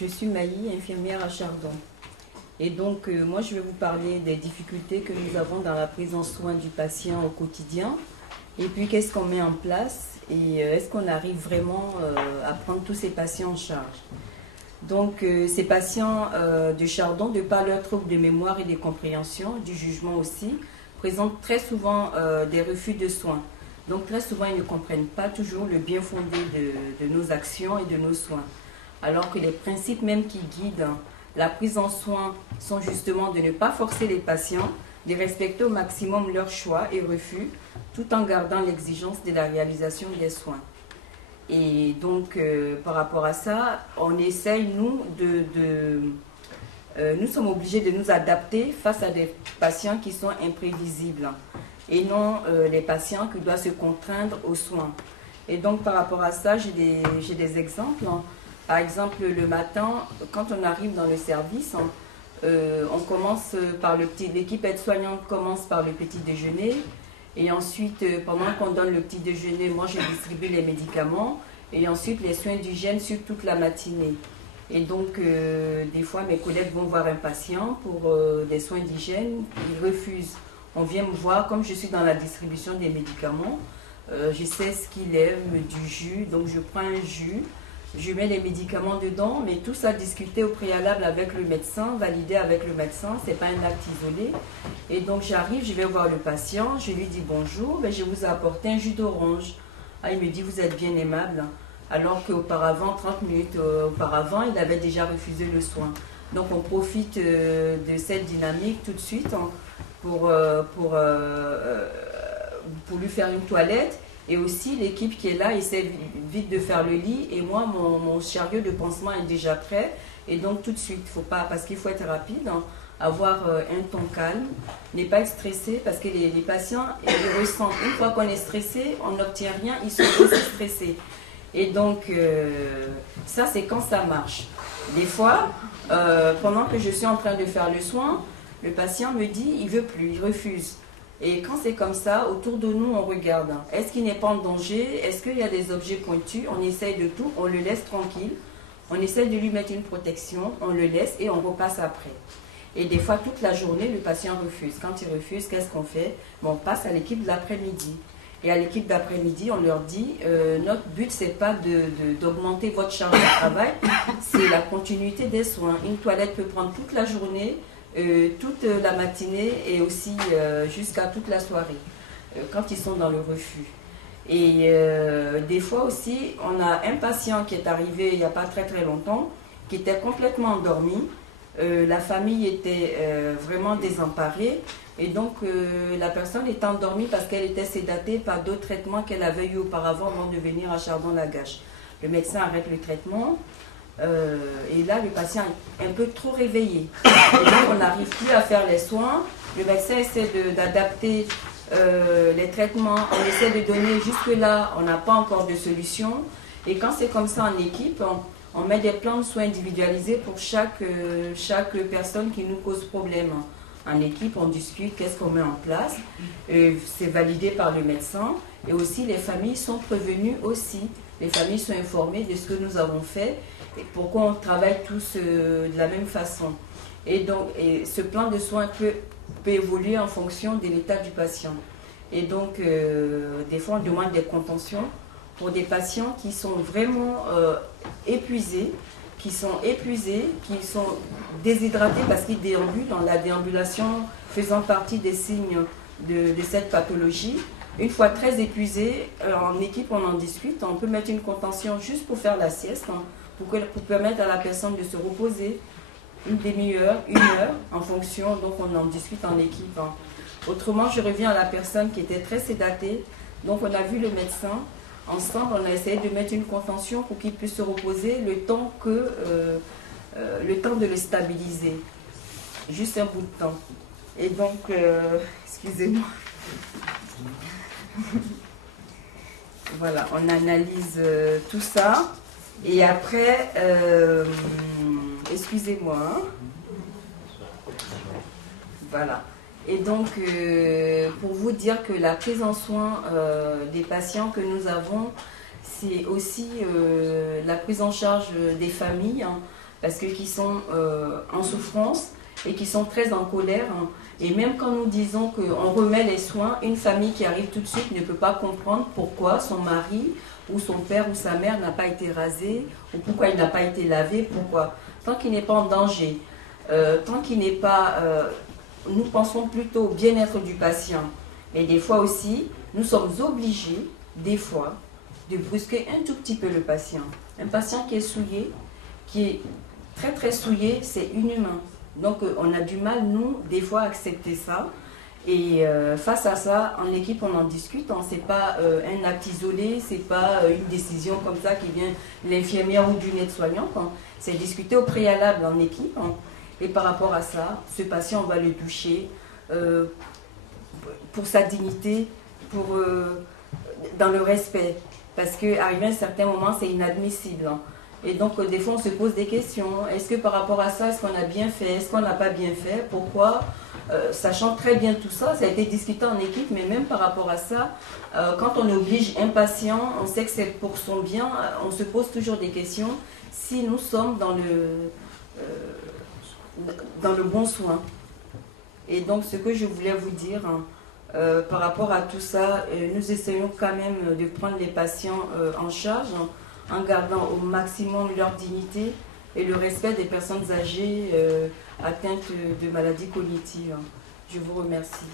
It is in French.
Je suis Maï, infirmière à Chardon. Et donc, moi, je vais vous parler des difficultés que nous avons dans la prise en soin du patient au quotidien. Et puis, qu'est-ce qu'on met en place et est-ce qu'on arrive vraiment à prendre tous ces patients en charge. Donc, ces patients de Chardon, de par leurs troubles de mémoire et de compréhension, du jugement aussi, présentent très souvent des refus de soins. Donc, très souvent, ils ne comprennent pas toujours le bien fondé de nos actions et de nos soins. Alors que les principes même qui guident la prise en soin sont justement de ne pas forcer les patients, de respecter au maximum leurs choix et refus, tout en gardant l'exigence de la réalisation des soins. Et donc, par rapport à ça, on essaye, nous, nous sommes obligés de nous adapter face à des patients qui sont imprévisibles et non les patients qui doivent se contraindre aux soins. Et donc, par rapport à ça, j'ai des exemples. Par exemple, le matin, quand on arrive dans le service, on commence par l'équipe aide-soignante commence par le petit déjeuner. Et ensuite, pendant qu'on donne le petit déjeuner, moi je distribue les médicaments. Et ensuite, les soins d'hygiène sur toute la matinée. Et donc, des fois, mes collègues vont voir un patient pour des soins d'hygiène. Ils refusent. On vient me voir, comme je suis dans la distribution des médicaments, je sais ce qu'il aime, du jus. Donc, je prends un jus. Je mets les médicaments dedans, mais tout ça discuté au préalable avec le médecin, validé avec le médecin, ce n'est pas un acte isolé. Et donc j'arrive, je vais voir le patient, je lui dis bonjour, je vous ai apporté un jus d'orange. Ah, il me dit vous êtes bien aimable, alors qu'auparavant, 30 minutes auparavant, il avait déjà refusé le soin. Donc on profite de cette dynamique tout de suite pour lui faire une toilette. Et aussi, l'équipe qui est là essaie vite de faire le lit. Et moi, mon chariot de pansement est déjà prêt. Et donc, tout de suite, faut pas, parce qu'il faut être rapide, avoir un ton calme, ne pas être stressé, parce que les patients, ils ressentent. Une fois qu'on est stressé, on n'obtient rien, ils sont aussi stressés. Et donc, ça, c'est quand ça marche. Des fois, pendant que je suis en train de faire le soin, le patient me dit, il veut plus, il refuse. Et quand c'est comme ça, autour de nous, on regarde. Est-ce qu'il n'est pas en danger? Est-ce qu'il y a des objets pointus? On essaye de tout, on le laisse tranquille. On essaye de lui mettre une protection, on le laisse et on repasse après. Et des fois, toute la journée, le patient refuse. Quand il refuse, qu'est-ce qu'on fait? On passe à l'équipe de l'après-midi. Et à l'équipe d'après-midi, on leur dit, notre but, ce n'est pas d'augmenter votre charge de travail, c'est la continuité des soins. Une toilette peut prendre toute la journée, toute la matinée et aussi jusqu'à toute la soirée, quand ils sont dans le refus. Et des fois aussi, on a un patient qui est arrivé il n'y a pas très très longtemps, qui était complètement endormi. La famille était vraiment désemparée. Et donc, la personne était endormie parce qu'elle était sédatée par d'autres traitements qu'elle avait eu auparavant avant de venir à Chardon-Lagache. Le médecin arrête le traitement. Et là, le patient est un peu trop réveillé. Et donc, on n'arrive plus à faire les soins. Le médecin essaie d'adapter les traitements. On essaie de donner jusque-là, on n'a pas encore de solution. Et quand c'est comme ça en équipe, on met des plans de soins individualisés pour chaque personne qui nous cause problème. En équipe, on discute, qu'est-ce qu'on met en place. C'est validé par le médecin. Et aussi, les familles sont prévenues aussi. Les familles sont informées de ce que nous avons fait et pourquoi on travaille tous de la même façon. Et donc, ce plan de soins peut évoluer en fonction de l'état du patient. Et donc, des fois, on demande des contentions pour des patients qui sont vraiment épuisés, qui sont déshydratés parce qu'ils déambulent dans la déambulation faisant partie des signes de cette pathologie. Une fois très épuisés, en équipe on en discute, on peut mettre une contention juste pour faire la sieste, pour permettre à la personne de se reposer une demi-heure, une heure, en fonction, donc on en discute en équipe. Autrement, je reviens à la personne qui était très sédatée, donc on a vu le médecin, ensemble on a essayé de mettre une contention pour qu'il puisse se reposer le temps de le stabiliser, juste un bout de temps. Et donc, excusez-moi. Voilà, on analyse tout ça et après, excusez-moi, voilà. Et donc, pour vous dire que la prise en soin des patients que nous avons, c'est aussi la prise en charge des familles. parce qu'ils sont en souffrance et qui sont très en colère. Et même quand nous disons qu'on remet les soins, une famille qui arrive tout de suite ne peut pas comprendre pourquoi son mari ou son père ou sa mère n'a pas été rasé, ou pourquoi il n'a pas été lavé, pourquoi. Tant qu'il n'est pas en danger, tant qu'il n'est pas... nous pensons plutôt au bien-être du patient. Mais des fois aussi, nous sommes obligés, des fois, de brusquer un tout petit peu le patient. Un patient qui est souillé, qui est très très souillé, c'est inhumain. Donc on a du mal, nous, des fois, à accepter ça. Et face à ça, en équipe, on en discute. Ce n'est pas un acte isolé, ce n'est pas une décision comme ça qui vient de l'infirmière ou du aide-soignant. C'est discuté au préalable en équipe. Et par rapport à ça, ce patient, on va le toucher pour sa dignité, dans le respect. Parce qu'arrivé à un certain moment, c'est inadmissible. Et donc, des fois, on se pose des questions. Est-ce que par rapport à ça, est-ce qu'on a bien fait? Est-ce qu'on n'a pas bien fait? Pourquoi? Sachant très bien tout ça, ça a été discuté en équipe, mais même par rapport à ça, quand on oblige un patient, on sait que c'est pour son bien, on se pose toujours des questions si nous sommes dans le bon soin. Et donc, ce que je voulais vous dire, par rapport à tout ça, nous essayons quand même de prendre les patients en charge, en gardant au maximum leur dignité et le respect des personnes âgées atteintes de maladies cognitives. Je vous remercie.